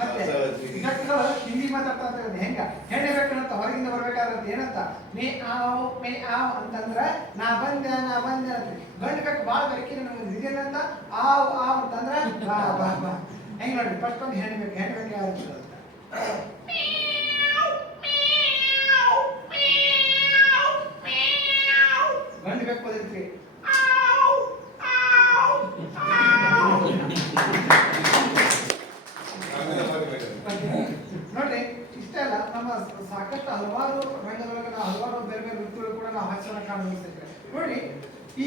ಮತ್ತೆ ಹಿಂದಿ ಮಾತಾಡ್ತಾ ಅಂತ ಹೆಂಗ ಹೆಣ್ಣೆ ಬೇಕಂತ ಹೊರಗಿಂದ ಬರ್ಬೇಕಾದ್ರೆ ಏನಂತ ಮೇ ಆವ್ ಅಂತಂದ್ರ ನಾ ಬಂದೆ ಅಂತ. ಗಂಡು ಬೇಕು ಬಾಳ ಬೇಕಿನ ನಮ್ಗೆ ಇದೇನಂತ ಆವ್ ಅಂತಂದ್ರ ಬಾ ಬಾ ಬಾ. ಹೆಂಗ್ ನೋಡಿ ಫಸ್ಟ್ ಒಂದು ಹೆಣ್ಣು ಬೇಕು ಯಾರು ಗಂಡು ಬೇಕು ಬದಲ್ರಿ ನೋಡ್ರಿ ಇಷ್ಟೇ ಅಲ್ಲ ನಮ್ಮ ಸಾಕಷ್ಟು ಹಲವಾರು ರಂಗದೊಳಗೆ ಹಲವಾರು ಬೇರೆ ಬೇರೆ ವೃತ್ತಿಗಳು ಕೂಡ ನಾವು ಹಾಸ್ಯನ ಕಾಣುತ್ತೇವೆ. ನೋಡಿ ಈ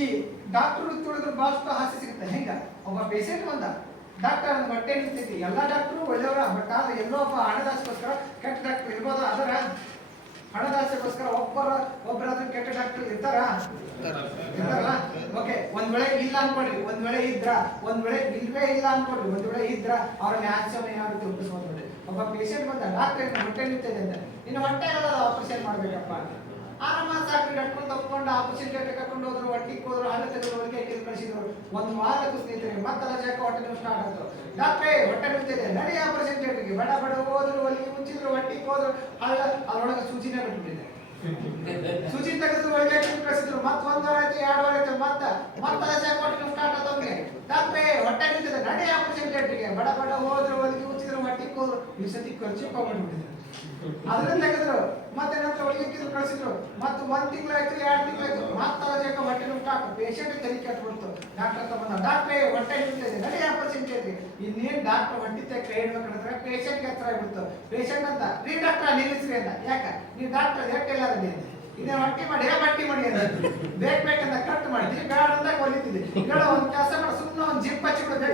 ಡಾಕ್ಟರ್ ವೃತ್ತಿ ಒಳಗೆ ಬಹಳಷ್ಟು ಹಾಸ್ಯ ಸಿಗುತ್ತೆ. ಹೆಂಗ ಒಬ್ಬ ಪೇಷಂಟ್ ಬಂದ ಡಾಕ್ಟರ್ ಒಂದು ಹೊಟ್ಟೆ ನಿಂತೈತಿ. ಎಲ್ಲಾ ಡಾಕ್ಟರು ಒಳ್ಳೆಯವರ, ಬಟ್ ಆದ್ರೆ ಎಲ್ಲೋ ಒಬ್ಬ ಹಣದಾಸೆಗೋಸ್ಕರ ಕೆಟ್ಟ ಡಾಕ್ಟರ್ ಇರ್ಬೋದು. ಅದರ ಹಣದಾಸೆಗೋಸ್ಕರ ಒಬ್ಬರಾದ್ರೂ ಕೆಟ್ಟ ಡಾಕ್ಟರ್ ಇರ್ತಾರಲ್ಲ. ಓಕೆ, ಒಂದ್ ವೇಳೆ ಇಲ್ಲ ಅನ್ಕೊಡ್ರಿ, ಒಂದ್ ವೇಳೆ ಇದ್ರ, ಒಂದ್ ವೇಳೆ ಇಲ್ವೇ ಇಲ್ಲ ಅನ್ಕೊಡ್ರಿ, ಒಂದ್ ವೇಳೆ ಇದ್ರ ಅವ್ರನ್ನ ಆಕ್ಷನ್ ಯಾವ ರೀತಿ ಒಪ್ಪಿಸ್ಬೋದು. ಒಬ್ಬ ಪೇಷಂಟ್ ಬಂದ ಡಾಕ್ಟರ್ ಹೊಟ್ಟೆ ನಿಂತಿದೆ ಅಂತ, ಇನ್ನು ಹೊಟ್ಟೆ ಆಪರೇಷನ್ ಮಾಡ್ಬೇಕಪ್ಪ. ಆರಾಮ ಸಾಕು ಡಾಕ್ಟರ್ ತಪ್ಕೊಂಡು ಆಪರೇಷನ್ ಥಿಯೇಟರ್ ಕರ್ಕೊಂಡು ಹೋದ್ರು, ಹೊಟ್ಟಿಗೆ ಹೋದ್ರು, ಹಳ್ಳ ತೆಗೆದ್ರು, ಒಳಗೆ ಇಟ್ಟಿದ್ದು ಕಳಿಸಿದ್ರು. ಒಂದು ವಾರ ಸ್ನೇಹಿತರೆ ಮತ್ತಲ್ಲ ಜಾಕ ಹೊಟ್ಟೆ ನೋವು ಸ್ಟಾರ್ಟ್ ಆಯ್ತು. ಡಾಕ್ಟ್ರೇ ಹೊಟ್ಟೆ ನಿಂತಿದೆ, ನಡಿ ಆಪರೇಷನ್ ಥಿಯೇಟರ್ಗೆ. ಬಡ ಹೋದ್ರು, ಹೊಲಿಗೆ ಮುಚ್ಚಿದ್ರು, ಹೊಟ್ಟಿಗೆ ಹೋದ್ರು, ಹಳ್ಳ ಅದ್ರೊಳಗೆ ಸೂಚಿನೇ ಬಿಟ್ಬಿಟ್ಟಿದೆ. ಸೂಚಿ ತೆಗೆದ್ರು, ಒಳಗೆ ಕಳಿಸಿದ್ರು. ಮತ್ 1 ವಾರ ಆಯ್ತು, 2 ವಾರ ಆಯ್ತು, ಮತ್ತಲ್ಲ ಜಾಕ ಹೊಟ್ಟೆ ನೋವು ಸ್ಟಾರ್ಟ್ ಆದವ್ರಿಗೆ. ಡಾಕ್ಟ್ರೇ ಹೊಟ್ಟೆ ನಿಂತಿದೆ, ನಡಿ ಆಪರೇಷನ್ ಥಿಯೇಟರ್ಗೆ. ಬಡ ಹೋದ್ರು, ಹೊಲಿಗೆ ಮುಚ್ಚಿದ್ರು, ಹೊಟ್ಟಿಗೆ ಹೋದ್ರು. ಈ ಸತಿ ಖರ್ಚು ಮಾಡ್ಬಿಟ್ಟಿದೆ. ಅದನ್ನ ತೆಗೆದ್ರು, ಮತ್ತೆ ನಂತರ ಒಳಗೆ ಕಳಿಸಿದ್ರು. ಮತ್ತೆ 1 ತಿಂಗಳಾಯ್ತು, 2 ತಿಂಗಳಾಯ್ತು, ಮತ್ತಲ್ಲ ಜಾಕ ಹೊಟ್ಟೆ ನೋವು ಸ್ಟಾರ್ಟ್. ಪೇಷಂಟ್ ತಲೆ ಕೆಟ್ಬಿಡ್ತು. ಡಾಕ್ಟರ್ ಹತ್ರ ಬಂದ, ಡಾಕ್ಟ್ರೇ ಹೊಟ್ಟೆ ನಿಂತಿದೆ, ನಡಿ ಆಪರೇಷನ್ ಥಿಯೇಟರ್ಗೆ. ಇನ್ನೇನ್ ಡಾಕ್ಟರ್ ಹೊಟ್ಟಿತೆ ಕೈ ಇಡ್ಬೇಕಂದ್ರೆ ಪೇಷಂಟ್ಗೆ ಹತ್ರ ಆಗ್ಬಿಡ್ತು. ಪೇಷಂಟ್ ಅಂತ, ರೀ ಡಾಕ್ಟರ್ ನಿಲ್ಲಿಸ್ರಿ ಅಂತ. ಯಾಕ ನೀವು ಡಾಕ್ಟರ್ ಎಟ್ಟಿಲ್ಲ ಇದೇ ಹೊಟ್ಟಿ ಮಾಡಿ ಬಟ್ಟಿ ಮಾಡಿ ಅಂತ ಬೇಕಂತ ಕಟ್ ಮಾಡಿದ್ವಿ. ಬೇಡ ಅಂದಾಗ ಹೊಲಿತಿದ್ವಿ. ಬೇಡ ಒಂದ್ ಕೆಲಸ ಮಾಡಿ, ಸುಮ್ಮನೆ ಒಂದು ಜಿಪ್ ಹಚ್ಚಿ ಬೇಕಾದ್ರೆ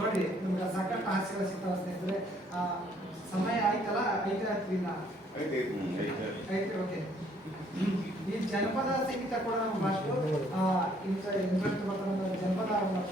ನೋಡ್ರಿ, ನಿಮ್ಗೆ ಸಾಕಷ್ಟು ಹಾಸ್ಯಗಳ ಸಿಗ್ತಾವ ಸ್ನೇಹಿತರೆ. ಸಮಯ ಆಯ್ತಲ್ಲ, ಐತೆ. ಓಕೆ, ಈ ಜನಪದ ಸಂಗೀತ ಕೂಡ ನಮ್ಮ ಭಾಷೆ ಇಂಟ್ರೆಸ್ಟ್ ಬರ್ತಾರೆ. ಜನಪದ ಹಾಡ್ತಾರೆ